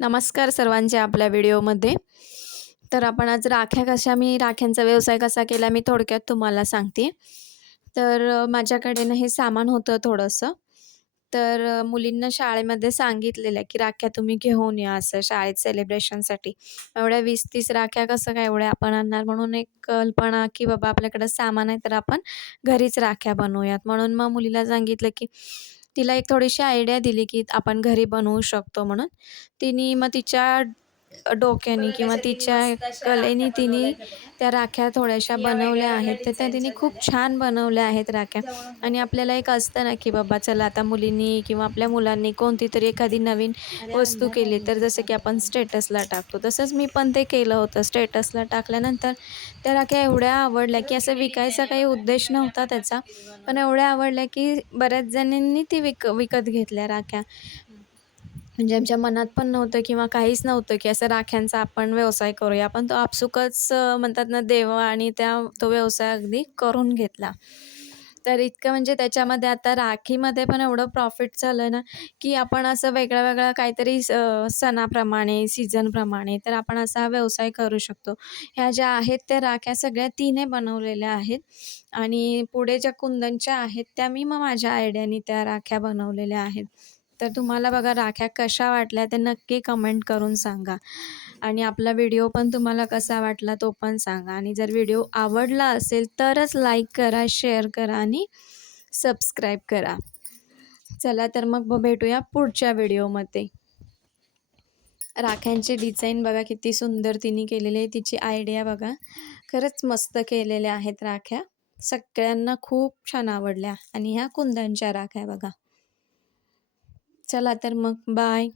नमस्कार सर्वांचे आपल्या व्हिडिओमध्ये. तर आपण आज राख्या कशा मी राख्यांचा व्यवसाय कसा केला मी थोडक्यात तुम्हाला सांगते. तर माझ्याकडे ना हे सामान होतं थोडंसं. तर मुलींना शाळेमध्ये सांगितलेलं आहे की राख्या तुम्ही घेऊन या असं शाळेत सेलिब्रेशनसाठी एवढ्या वीस तीस राख्या कसं काय एवढ्या आपण आणणार? म्हणून एक कल्पना की बाबा आपल्याकडं सामान आहे तर आपण घरीच राख्या बनवूयात. म्हणून मग मुलीला सांगितलं की तिला एक थोडीशी आयडिया दिली की आपण घरी बनवू शकतो म्हणून. तिने मग तिच्या डोक्याने किंवा तिच्या कलेने तिने त्या राख्या थोड्याशा बनवल्या आहेत. तर त्या तिने खूप छान बनवल्या आहेत राख्या. आणि आपल्याला एक असतं ना की बाबा चला आता मुलींनी किंवा आपल्या मुलांनी कोणती तरी एखादी नवीन वस्तू केली तर जसं की आपण स्टेटसला टाकतो. तसंच मी पण ते केलं होतं. स्टेटसला टाकल्यानंतर त्या राख्या एवढ्या आवडल्या की असं विकायचा काही उद्देश नव्हता त्याचा. पण एवढ्या आवडल्या की बऱ्याच जणींनी ती विक विकत घेतल्या राख्या. म्हणजे आमच्या मनात पण नव्हतं किंवा काहीच नव्हतं की असं राख्यांचा आपण व्यवसाय करूया. पण तो आपसुकच म्हणतात ना देव आणि त्या तो व्यवसाय अगदी करून घेतला. तर इतकं म्हणजे त्याच्यामध्ये आता राखीमध्ये पण एवढं प्रॉफिट झालं ना की आपण असं वेगळं वेगळं काहीतरी स सणाप्रमाणे सीझनप्रमाणे तर आपण असा व्यवसाय करू शकतो. ह्या ज्या आहेत त्या राख्या सगळ्या तिने बनवलेल्या आहेत. आणि पुढे ज्या कुंदनच्या आहेत त्या मी मग माझ्या आयडियाने त्या राख्या बनवलेल्या आहेत. तर तुम्हाला बघा राख्या कशा वाटल्या ते नक्की कमेंट करून सांगा. आणि आपला व्हिडिओ पण तुम्हाला कसा वाटला तो पण सांगा. आणि जर व्हिडिओ आवडला असेल तरच लाईक करा शेअर करा आणि सबस्क्राईब करा. चला तर मग भेटूया पुढच्या व्हिडिओमध्ये राख्यांचे डिझाईन बघा किती सुंदर तिने केलेले आहे. तिची आयडिया बघा. खरंच मस्त केलेल्या आहेत राख्या. सगळ्यांना खूप छान आवडल्या. आणि ह्या कुंदांच्या राख्या बघा. चला तर मग बाय.